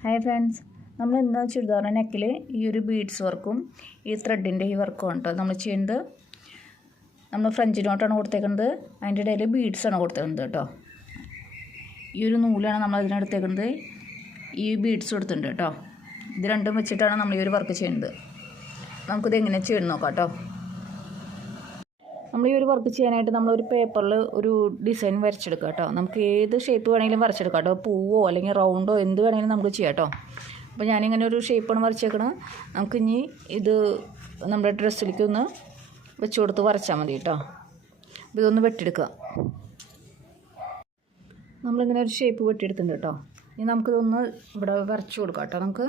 Hi friends, നമ്മൾ ഇന്ന് ചുരിദാറിൻ്റെ നെക്കിൽ ഈ ഒരു ബീഡ്സ് വർക്കും ഈ ത്രെഡിൻ്റെ ഈ വർക്കും ആണ് കേട്ടോ നമ്മൾ ചെയ്യുന്നത്. നമ്മൾ ഫ്രഞ്ച് നോട്ടാണ് കൊടുത്തേക്കുന്നത്, അതിൻ്റെ ഇടയിൽ ബീഡ്സാണ് കൊടുത്തേക്കുന്നത് കേട്ടോ. ഈ ഒരു നൂലാണ് നമ്മൾ അതിനെടുത്തേക്കുന്നത്, ഈ ബീഡ്സ് കൊടുത്തിട്ടുണ്ട് കേട്ടോ. ഇത് രണ്ടും വെച്ചിട്ടാണ് നമ്മൾ ഈ ഒരു വർക്ക് ചെയ്യുന്നത്. നമുക്കിത് എങ്ങനെ ചെയ്ത് നോക്കാം കേട്ടോ. നമ്മൾ ഈ ഒരു വർക്ക് ചെയ്യാനായിട്ട് നമ്മളൊരു പേപ്പറിൽ ഒരു ഡിസൈൻ വരച്ചെടുക്കുക കേട്ടോ. നമുക്ക് ഏത് ഷേപ്പ് വേണമെങ്കിലും വരച്ചെടുക്കാം കേട്ടോ. പൂവോ അല്ലെങ്കിൽ റൗണ്ടോ എന്ത് വേണമെങ്കിലും നമുക്ക് ചെയ്യാം കേട്ടോ. അപ്പോൾ ഞാനിങ്ങനെ ഒരു ഷേപ്പാണ് വരച്ചേക്കണം. നമുക്കിനി ഇത് നമ്മുടെ ഡ്രസ്സിലേക്ക് ഒന്ന് വെച്ച് കൊടുത്ത് വരച്ചാൽ മതി കേട്ടോ. അപ്പോൾ ഇതൊന്ന് വെട്ടിയെടുക്കുക. നമ്മളിങ്ങനെ ഒരു ഷേപ്പ് വെട്ടിയെടുത്തിട്ടുണ്ട് കേട്ടോ. ഇനി നമുക്കിതൊന്ന് ഇവിടെ വരച്ച് കൊടുക്കാം കേട്ടോ. നമുക്ക്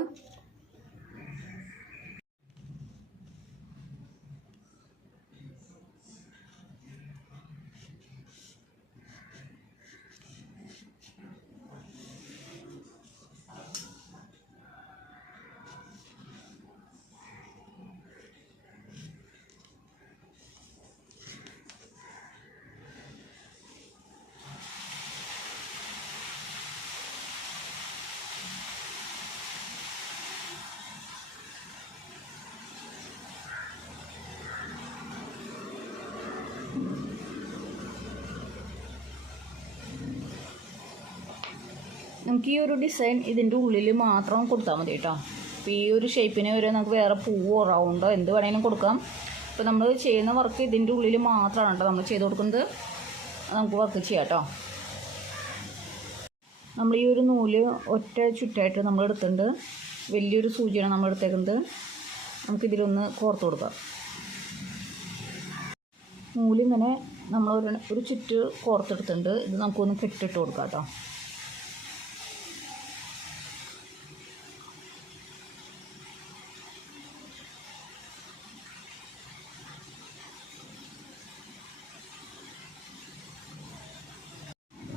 നമുക്ക് ഈ ഒരു ഡിസൈൻ ഇതിൻ്റെ ഉള്ളിൽ മാത്രം കൊടുത്താൽ മതി കേട്ടോ. അപ്പോൾ ഈ ഒരു ഷേപ്പിന് വരെ നമുക്ക് വേറെ പൂവോ റൗണ്ടോ എന്ത് വേണമെങ്കിലും കൊടുക്കാം. അപ്പോൾ നമ്മൾ ചെയ്യുന്ന വർക്ക് ഇതിൻ്റെ ഉള്ളിൽ മാത്രമാണ് കേട്ടോ നമ്മൾ ചെയ്ത് കൊടുക്കുന്നത്. നമുക്ക് വർക്ക് ചെയ്യാം കേട്ടോ. നമ്മൾ ഈ ഒരു നൂല് ഒറ്റ ചുറ്റായിട്ട് നമ്മൾ എടുത്തിട്ടുണ്ട്. വലിയൊരു സൂചിയാണ് നമ്മൾ എടുത്തേക്കുന്നത്. നമുക്കിതിലൊന്ന് കോർത്ത് കൊടുക്കാം. നൂലിങ്ങനെ നമ്മൾ ഒരു ചുറ്റ് കോർത്തെടുത്തിട്ടുണ്ട്. ഇത് നമുക്കൊന്ന് കെട്ടിട്ട് കൊടുക്കാം കേട്ടോ.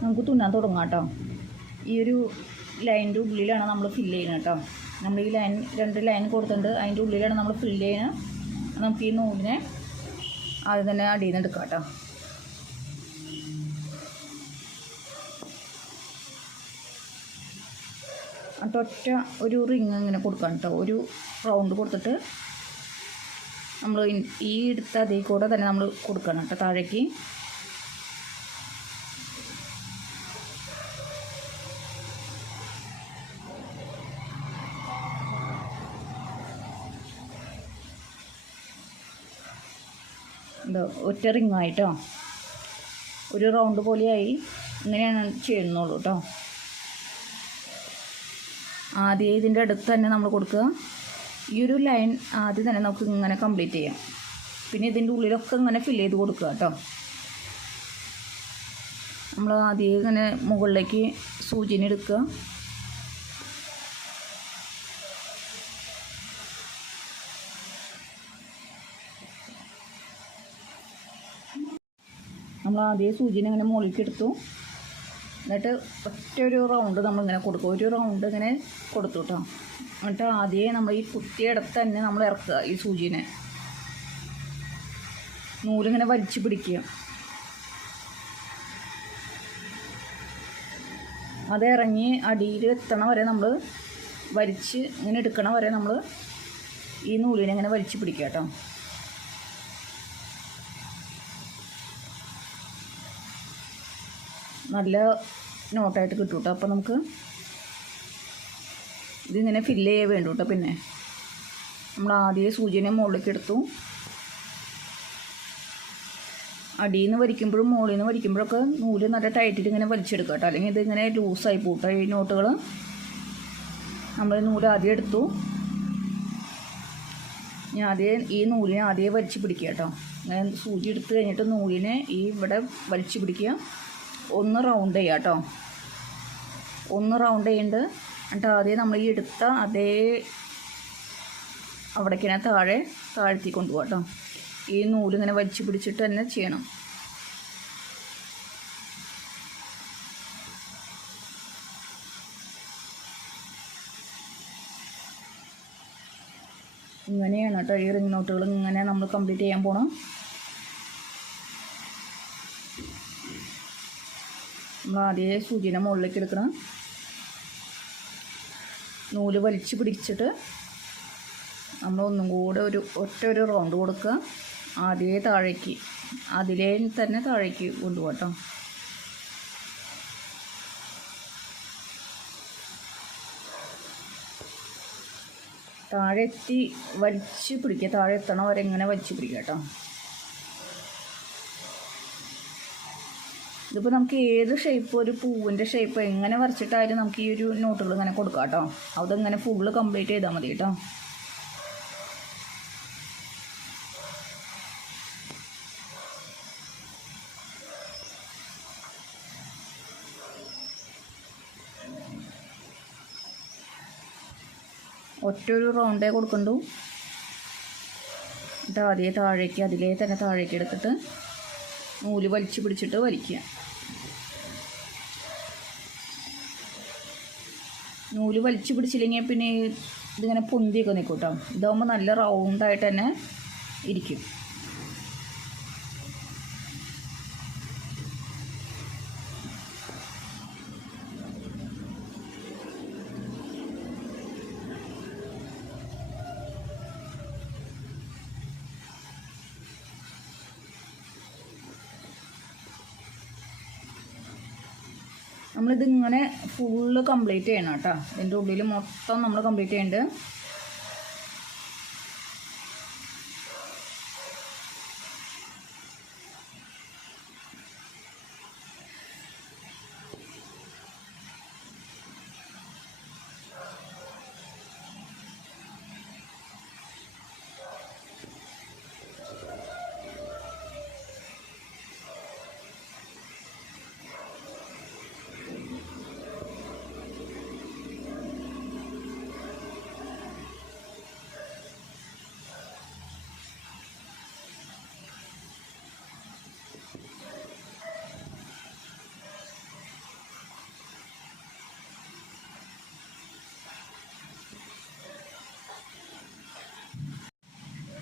നമുക്ക് തുന്നാൻ തുടങ്ങാം കേട്ടോ. ഈ ഒരു ലൈനിൻ്റെ ഉള്ളിലാണ് നമ്മൾ ഫില്ല് ചെയ്യുന്നത് കേട്ടോ. നമ്മൾ ഈ ലൈൻ 2 ലൈൻ കൊടുത്തിട്ടുണ്ട്, അതിൻ്റെ ഉള്ളിലാണ് നമ്മൾ ഫില്ല് ചെയ്യുന്നത്. നമുക്ക് ഈ നൂലിനെ ആദ്യം തന്നെ അടിയിൽ നിന്ന് എടുക്കാം കേട്ടോ. ഒറ്റ ഒരു റിങ് ഇങ്ങനെ കൊടുക്കാം കേട്ടോ. ഒരു റൗണ്ട് കൊടുത്തിട്ട് നമ്മൾ ഈ എടുത്ത അതിൽ കൂടെ തന്നെ നമ്മൾ കൊടുക്കണം കേട്ടോ താഴേക്ക്. എന്താ ഒറ്റ റിങ്ങായിട്ടോ, ഒരു റൗണ്ട് പോലെയായി. ഇങ്ങനെയാണ് ചെയ്യുന്നുള്ളൂ കേട്ടോ. ആദ്യം ഇതിൻ്റെ അടുത്ത് തന്നെ നമ്മൾ കൊടുക്കുക. ഈ ഒരു ലൈൻ ആദ്യം തന്നെ നമുക്ക് ഇങ്ങനെ കംപ്ലീറ്റ് ചെയ്യാം. പിന്നെ ഇതിൻ്റെ ഉള്ളിലൊക്കെ ഇങ്ങനെ ഫില്ല് ചെയ്ത് കൊടുക്കുക കേട്ടോ. നമ്മൾ ആദ്യം ഇങ്ങനെ മുകളിലേക്ക് സൂചിനെ എടുക്കുക. നമ്മൾ ആദ്യം സൂചിനെ ഇങ്ങനെ മുകളിലേക്ക് എടുത്തു. എന്നിട്ട് ഒറ്റ ഒരു റൗണ്ട് നമ്മളിങ്ങനെ കൊടുക്കും. ഒരു റൗണ്ട് ഇങ്ങനെ കൊടുത്തു കേട്ടോ. എന്നിട്ട് ആദ്യം നമ്മൾ ഈ കുത്തിയിടത്ത് തന്നെ നമ്മൾ ഇറക്കുക. ഈ സൂചിനെ നൂലിങ്ങനെ വലിച്ചു പിടിക്കുക. അത് ഇറങ്ങി അടിയിൽ എത്തണ വരെ നമ്മൾ വലിച്ച് ഇങ്ങനെ എടുക്കണ വരെ നമ്മൾ ഈ നൂലിനെ ഇങ്ങനെ വലിച്ചു പിടിക്കുക കേട്ടോ. നല്ല നോട്ടായിട്ട് കിട്ടും കേട്ടോ. അപ്പോൾ നമുക്ക് ഇതിങ്ങനെ ഫില്ല് ചെയ്യാൻ വേണ്ടു കേട്ടോ. പിന്നെ നമ്മൾ ആദ്യം സൂചിനെ മുകളിലേക്ക് എടുത്തു. അടിയിൽ നിന്ന് വലിക്കുമ്പോഴും മുകളിൽ നിന്ന് വലിക്കുമ്പോഴൊക്കെ നൂല് നല്ല ടൈറ്റിൽ ഇങ്ങനെ വലിച്ചെടുക്കുക കേട്ടോ. അല്ലെങ്കിൽ ഇതിങ്ങനെ ലൂസായി പോട്ടോ ഈ നോട്ടുകൾ. നമ്മൾ നൂല് ആദ്യം എടുത്തു. ഞാൻ ആദ്യം ഈ നൂലിനെ ആദ്യം വലിച്ച് പിടിക്കുക കേട്ടോ. അങ്ങനെ സൂചി എടുത്ത് കഴിഞ്ഞിട്ട് നൂലിനെ ഈ ഇവിടെ വലിച്ച് പിടിക്കുക. ഒന്ന് റൗണ്ട് ചെയ്യുക കേട്ടോ. ഒന്ന് റൗണ്ട് ചെയ്യുന്നുണ്ട്. എന്നിട്ട് ആദ്യം നമ്മൾ ഈ എടുത്ത അതേ അവിടേക്കിനെ താഴ്ത്തി കൊണ്ടുപോകാം കേട്ടോ. ഈ നൂലിങ്ങനെ വലിച്ചു പിടിച്ചിട്ട് തന്നെ ചെയ്യണം. ഇങ്ങനെയാണ് കേട്ടോ ഈ റിംഗ് നോട്ടുകൾ ഇങ്ങനെ നമ്മൾ കംപ്ലീറ്റ് ചെയ്യാൻ പോകണം. നമ്മൾ ആദ്യം സൂചിനെ മുകളിലേക്ക് എടുക്കണം. നൂല് വലിച്ച് പിടിച്ചിട്ട് നമ്മൾ ഒന്നും കൂടെ ഒരു റൗണ്ട് കൊടുക്കുക. ആദ്യമേ താഴേക്ക്, അതിലേ തന്നെ താഴേക്ക് കൊണ്ടുപോകാം കേട്ടോ. താഴെ എത്തി വലിച്ച് പിടിക്കുക, താഴെ എത്തണ വരെ ഇങ്ങനെ വലിച്ച് പിടിക്കുക കേട്ടോ. ഇതിപ്പോൾ നമുക്ക് ഏത് ഷേപ്പ്, ഒരു പൂവിൻ്റെ ഷേപ്പ് എങ്ങനെ വരച്ചിട്ടായാലും നമുക്ക് ഈ ഒരു നോട്ടുകൾ ഇങ്ങനെ കൊടുക്കാം കേട്ടോ. അതിങ്ങനെ ഫുള്ള് കംപ്ലീറ്റ് ചെയ്താൽ മതി കേട്ടോ. ഒറ്റൊരു റൗണ്ടേ കൊടുക്കണ്ടു. എന്നിട്ട് ആദ്യം താഴേക്ക്, അതിലേ തന്നെ താഴേക്ക് എടുത്തിട്ട് നൂല് വലിച്ച് പിടിച്ചിട്ട് വലിക്കുക. നൂല് വലിച്ച് പിടിച്ചില്ലെങ്കിൽ പിന്നെ ഇതിങ്ങനെ പൊന്തിയൊക്കെ നിൽക്കും കേട്ടോ. ഇതാകുമ്പോൾ നല്ല റൗണ്ടായിട്ട് തന്നെ ഇരിക്കും. നമ്മളിതിങ്ങനെ ഫുള്ള് കംപ്ലീറ്റ് ചെയ്യണം കേട്ടോ. ഇതിൻ്റെ ഉള്ളിൽ മൊത്തം നമ്മൾ കംപ്ലീറ്റ് ചെയ്യുന്നുണ്ട്.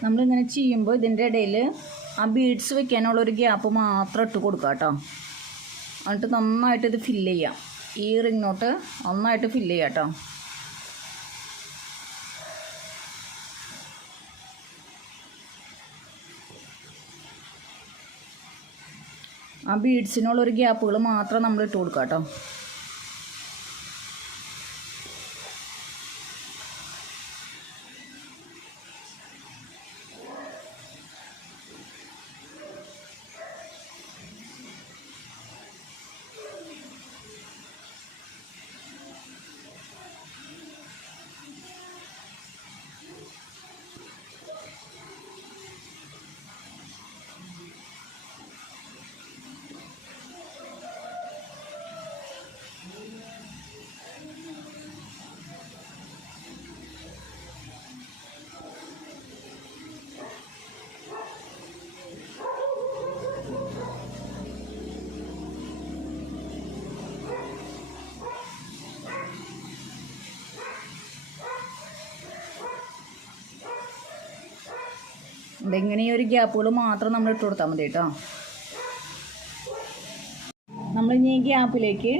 നമ്മളിങ്ങനെ ചെയ്യുമ്പോൾ ഇതിൻ്റെ ഇടയിൽ ആ ബീഡ്സ് വെക്കാനുള്ളൊരു ഗ്യാപ്പ് മാത്രം ഇട്ട് കൊടുക്കുക കേട്ടോ. എന്നിട്ട് നന്നായിട്ട് ഇത് ഫില്ല് ചെയ്യാം. ഈ റിംഗ് നോട്ട് നന്നായിട്ട് ഫില്ല് ചെയ്യാം കേട്ടോ. ആ ബീഡ്സിനുള്ളൊരു ഗ്യാപ്പുകൾ മാത്രം നമ്മൾ ഇട്ട് കൊടുക്കുക കേട്ടോ. ഇതെങ്ങനെ ഈ ഒരു ഗ്യാപ്പുകൾ മാത്രം നമ്മൾ ഇട്ട് കൊടുത്താൽ മതി കേട്ടോ. നമ്മളിനി ഈ ഗ്യാപ്പിലേക്ക്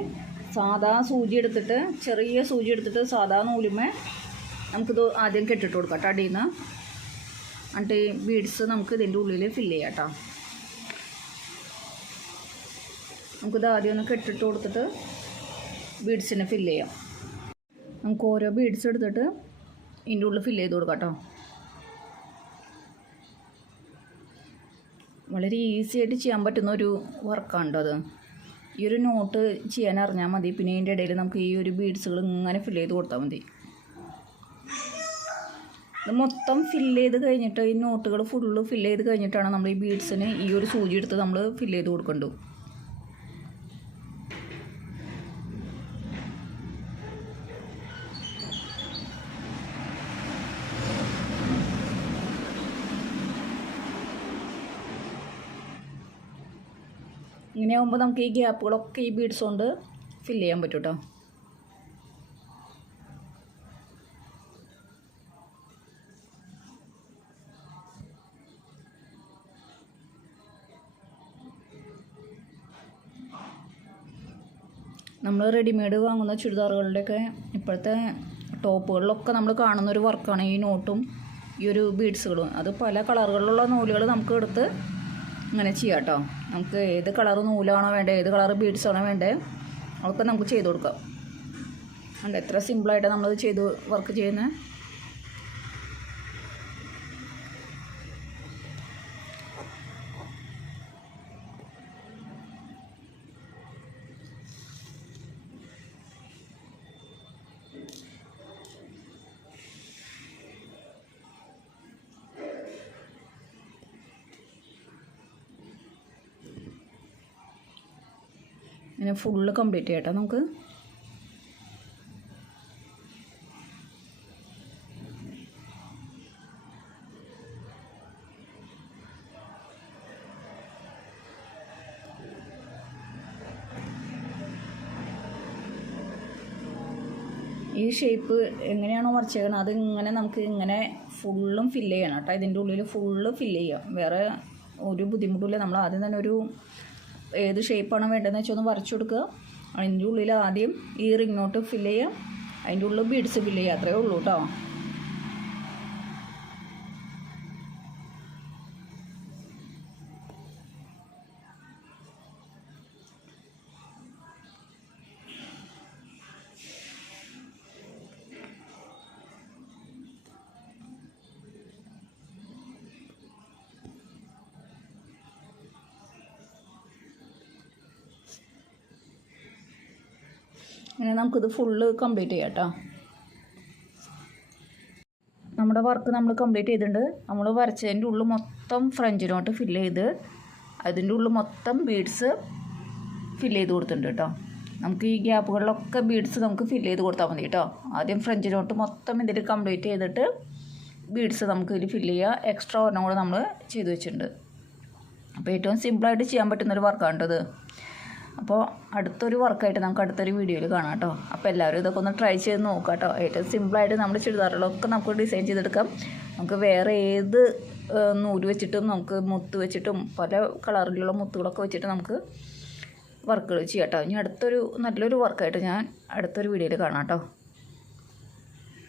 സാധാ സൂചി എടുത്തിട്ട്, ചെറിയ സൂചി എടുത്തിട്ട് സാധാ നൂലുമേ നമുക്കിത് ആദ്യം കെട്ടിട്ട് കൊടുക്കാം കേട്ടോ അടിയിൽ നിന്ന്. എന്നിട്ട് ഈ ബീഡ്സ് നമുക്ക് ഇതിൻ്റെ ഉള്ളിൽ ഫില്ല് ചെയ്യാം കേട്ടോ. നമുക്കിത് ആദ്യം ഒന്ന് കെട്ടിട്ട് കൊടുത്തിട്ട് ബീഡ്സിനെ ഫില്ല് ചെയ്യാം. നമുക്ക് ഓരോ ബീഡ്സ് എടുത്തിട്ട് ഇതിൻ്റെ ഉള്ളിൽ ഫില്ല് ചെയ്ത് കൊടുക്കാം കേട്ടോ. വളരെ ഈസി ആയിട്ട് ചെയ്യാൻ പറ്റുന്ന ഒരു വർക്കാണ് അത്. ഈ ഒരു നോട്ട് ചെയ്യാൻ അറിഞ്ഞാൽ മതി. പിന്നെ ഇതിൻ്റെ ഇടയിൽ നമുക്ക് ഈ ഒരു ബീഡ്സുകൾ ഇങ്ങനെ ഫില്ല് ചെയ്ത് കൊടുത്താൽ മതി. ഇത് മൊത്തം ഫില്ല് ചെയ്ത് കഴിഞ്ഞിട്ട്, ഈ നോട്ടുകൾ ഫുള്ള് ഫില്ല് ചെയ്ത് കഴിഞ്ഞിട്ടാണ് നമ്മൾ ഈ ബീഡ്സിന് ഈ ഒരു സൂചി എടുത്ത് നമ്മൾ ഫില്ല് ചെയ്ത് കൊടുക്കേണ്ടത്. ഇങ്ങനെയാകുമ്പോൾ നമുക്ക് ഈ ഗ്യാപ്പുകളൊക്കെ ഈ ബീഡ്സ് കൊണ്ട് ഫില്ല് ചെയ്യാൻ പറ്റും കേട്ടോ. നമ്മൾ റെഡിമെയ്ഡ് വാങ്ങുന്ന ചുരിദാറുകളുടെയൊക്കെ ഇപ്പോഴത്തെ ടോപ്പുകളിലൊക്കെ നമ്മൾ കാണുന്നൊരു വർക്കാണ് ഈ നോട്ടും ഈ ഒരു ബീഡ്സുകളും. അത് പല കളറുകളിലുള്ള നൂലുകൾ നമുക്ക് എടുത്ത് ഇങ്ങനെ ചെയ്യാം കേട്ടോ. നമുക്ക് ഏത് കളർ നൂലാണോ വേണ്ടത്, ഏത് കളർ ബീഡ്സാണോ വേണ്ടത്, അതൊക്കെ നമുക്ക് ചെയ്ത് കൊടുക്കാം. ഉണ്ട് എത്ര സിമ്പിളായിട്ട് നമ്മളത് ചെയ്ത് വർക്ക് ചെയ്യുന്നത്. ഇങ്ങനെ ഫുള്ള് കംപ്ലീറ്റ് ചെയ്യട്ടോ നമുക്ക്. ഈ ഷേപ്പ് എങ്ങനെയാണോ വരച്ചേക്കുന്നത് അതിങ്ങനെ നമുക്ക് ഇങ്ങനെ ഫുള്ളും ഫില്ല് ചെയ്യണം കേട്ടോ. ഇതിൻ്റെ ഉള്ളിൽ ഫുള്ള് ഫില്ല് ചെയ്യാം, വേറെ ഒരു ബുദ്ധിമുട്ടില്ല. നമ്മൾ ആദ്യം തന്നെ ഒരു ഏത് ഷേപ്പാണ് വേണ്ടതെന്ന് വെച്ചാൽ ഒന്ന് വരച്ചു കൊടുക്കുക. അതിൻ്റെ ഉള്ളിൽ ആദ്യം ഈ റിംഗ് നോട്ട് ഫില്ല് ചെയ്യാം, അതിൻ്റെ ഉള്ളിൽ ബീഡ്സ് ഫില്ല് ചെയ്യുക, അത്രയേ ഉള്ളൂ കേട്ടോ. ഇങ്ങനെ നമുക്കിത് ഫുള്ള് കംപ്ലീറ്റ് ചെയ്യാം കേട്ടോ. നമ്മുടെ വർക്ക് നമ്മൾ കംപ്ലീറ്റ് ചെയ്തിട്ടുണ്ട്. നമ്മൾ വരച്ചതിൻ്റെ ഉള്ളിൽ മൊത്തം ഫ്രഞ്ച് നോട്ട് ഫില്ല് ചെയ്ത് അതിൻ്റെ ഉള്ളിൽ മൊത്തം ബീഡ്സ് ഫില്ല് ചെയ്ത് കൊടുത്തിട്ടുണ്ട് കേട്ടോ. നമുക്ക് ഈ ഗ്യാപ്പുകളിലൊക്കെ ബീഡ്സ് നമുക്ക് ഫില്ല് ചെയ്ത് കൊടുത്താൽ മതി കേട്ടോ. ആദ്യം ഫ്രഞ്ച് നോട്ട് മൊത്തം ഇതിൽ കംപ്ലീറ്റ് ചെയ്തിട്ട് ബീഡ്സ് നമുക്ക് ഇതിൽ ഫില്ല് ചെയ്യുക. എക്സ്ട്രാ ഒരെണ്ണം കൂടെ നമ്മൾ ചെയ്ത് വെച്ചിട്ടുണ്ട്. അപ്പോൾ ഏറ്റവും സിമ്പിളായിട്ട് ചെയ്യാൻ പറ്റുന്നൊരു വർക്കാണ് ഇത്. അപ്പോൾ അടുത്തൊരു വർക്കായിട്ട് നമുക്ക് അടുത്തൊരു വീഡിയോയിൽ കാണാം കേട്ടോ. അപ്പോൾ എല്ലാവരും ഇതൊക്കെ ഒന്ന് ട്രൈ ചെയ്ത് നോക്കാം കേട്ടോ. ഏറ്റവും സിമ്പിളായിട്ട് നമ്മുടെ ചുരിദാറുകളൊക്കെ നമുക്ക് ഡിസൈൻ ചെയ്തെടുക്കാം. നമുക്ക് വേറെ ഏത് നൂല് വെച്ചിട്ടും നമുക്ക് മുത്ത് വെച്ചിട്ടും പല കളറിലുള്ള മുത്തുകളൊക്കെ വെച്ചിട്ട് നമുക്ക് വർക്കുകൾ ചെയ്യാം കേട്ടോ. ഇനി അടുത്തൊരു നല്ലൊരു വർക്കായിട്ട് ഞാൻ അടുത്തൊരു വീഡിയോയിൽ കാണാം കേട്ടോ.